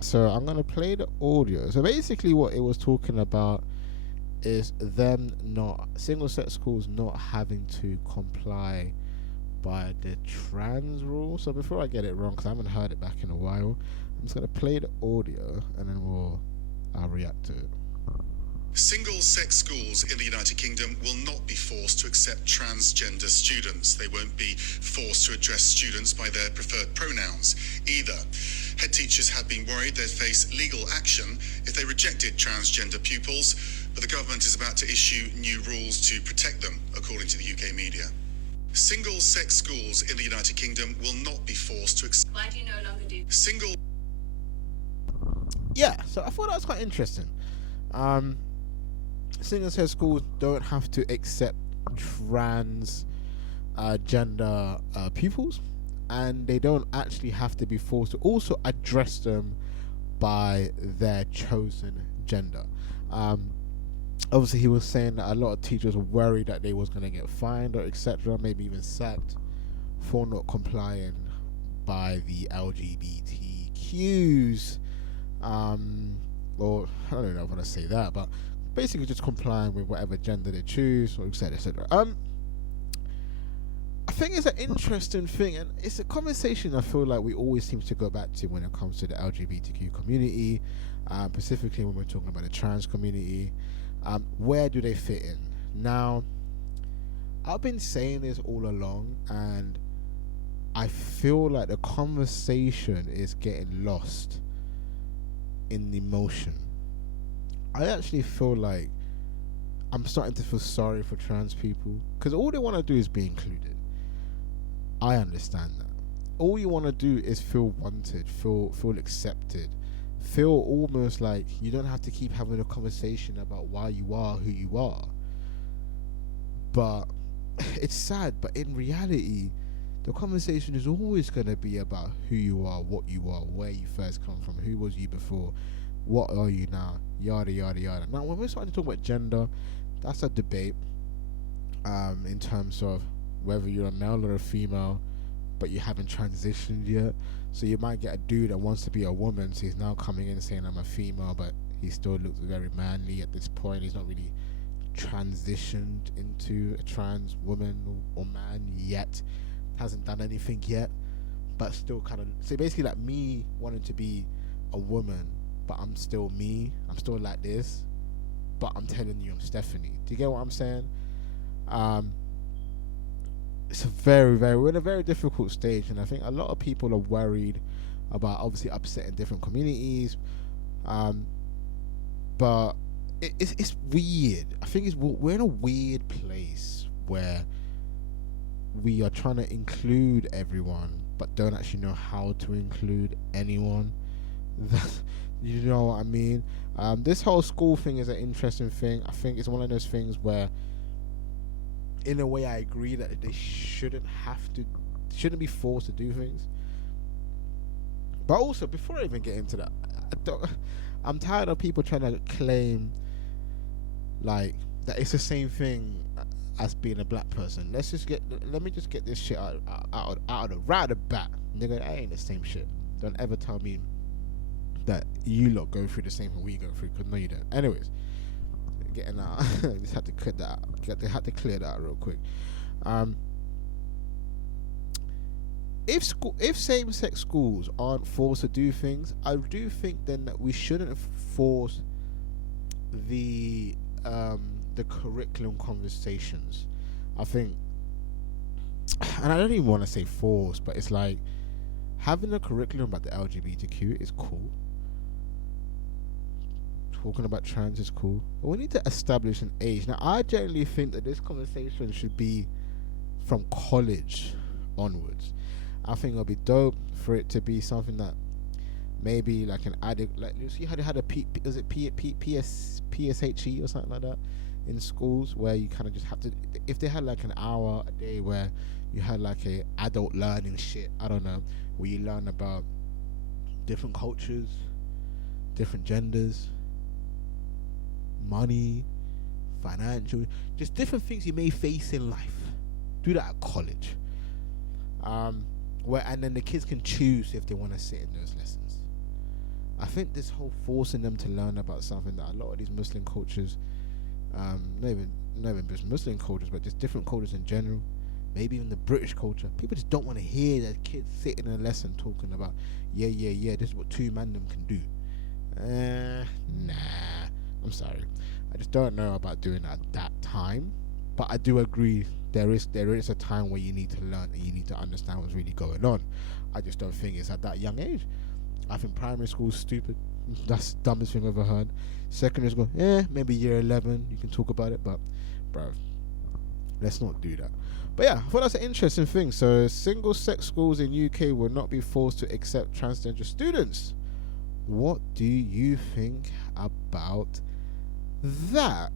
So I'm gonna play the audio. So basically, what it was talking about is them not single-sex schools not having to comply by the trans rule. So before I get it wrong, because I haven't heard it back in a while, I'm just gonna play the audio and then I'll react to it. Single-sex schools in the United Kingdom will not be forced to accept transgender students. They won't be forced to address students by their preferred pronouns either. Head teachers had been worried they'd face legal action if they rejected transgender pupils, but the government is about to issue new rules to protect them, according to the UK media. Single-sex schools in the United Kingdom will not be forced to accept... Why do you no longer do... Single... Yeah, so I thought that was quite interesting. Single-sex schools don't have to accept trans gender pupils, and they don't actually have to be forced to also address them by their chosen gender. Obviously, he was saying that a lot of teachers were worried that they was going to get fined or etc., maybe even sacked for not complying by the LGBTQs. Or I don't know if I want to say that, but basically just complying with whatever gender they choose, or etc. etc. I think it's an interesting thing, and it's a conversation I feel like we always seem to go back to when it comes to the LGBTQ community, specifically when we're talking about the trans community. Where do they fit in? Now, I've been saying this all along, and I feel like the conversation is getting lost in the motion. I actually feel like I'm starting to feel sorry for trans people, because all they want to do is be included. I understand that. All you want to do is feel wanted, feel accepted, feel almost like you don't have to keep having a conversation about why you are who you are. But it's sad, but in reality, the conversation is always going to be about who you are, what you are, where you first come from, who was you before, what are you now, yada yada yada. Now when we're starting to talk about gender, that's a debate in terms of whether you're a male or a female, but you haven't transitioned yet. So you might get a dude that wants to be a woman, so he's now coming in saying I'm a female, but he still looks very manly at this point. He's not really transitioned into a trans woman or man yet, hasn't done anything yet, but still kind of, so basically like me wanting to be a woman, but I'm still me, I'm still like this, but I'm telling you I'm Stephanie. Do you get what I'm saying? It's a we're in a very difficult stage, and I think a lot of people are worried about obviously upsetting different communities, but it's weird. I think we're in a weird place where we are trying to include everyone, but don't actually know how to include anyone. You know what I mean? This whole school thing is an interesting thing. I think it's one of those things where, in a way, I agree that they shouldn't be forced to do things. But also, before I even get into that, I'm tired of people trying to claim like that it's the same thing as being a black person. Let me just get this shit out of the bat, nigga. I ain't the same shit. Don't ever tell me that you lot go through the same thing we go through, because no, you don't. Anyways, getting out. Just had to clear that out. They had to clear that out real quick. If same-sex schools aren't forced to do things, I do think then that we shouldn't force the curriculum conversations. I think, and I don't even want to say force, but it's like having a curriculum about the LGBTQ is cool. Talking about trans is cool, but we need to establish an age. Now, I generally think that this conversation should be from college onwards. I think it'll be dope for it to be something that maybe like an added, like you see how they had a PSHE or something like that in schools, where you kind of just have to, if they had like an hour a day where you had like a adult learning shit, I don't know, where you learn about different cultures, different genders, money, financial, just different things you may face in life. Do that at college, and then the kids can choose if they want to sit in those lessons. I think this whole forcing them to learn about something that a lot of these Muslim cultures, not even just Muslim cultures, but just different cultures in general, maybe even the British culture, people just don't want to hear their kids sitting in a lesson talking about, this is what two man them can do. Nah, I'm sorry. I just don't know about doing that at that time. But I do agree there is a time where you need to learn and you need to understand what's really going on. I just don't think it's at that young age. I think primary school's stupid. That's the dumbest thing I've ever heard. Secondary school, maybe year 11 you can talk about it, but bro, let's not do that. But yeah, I thought that's an interesting thing. So single-sex schools in UK will not be forced to accept transgender students. What do you think about that?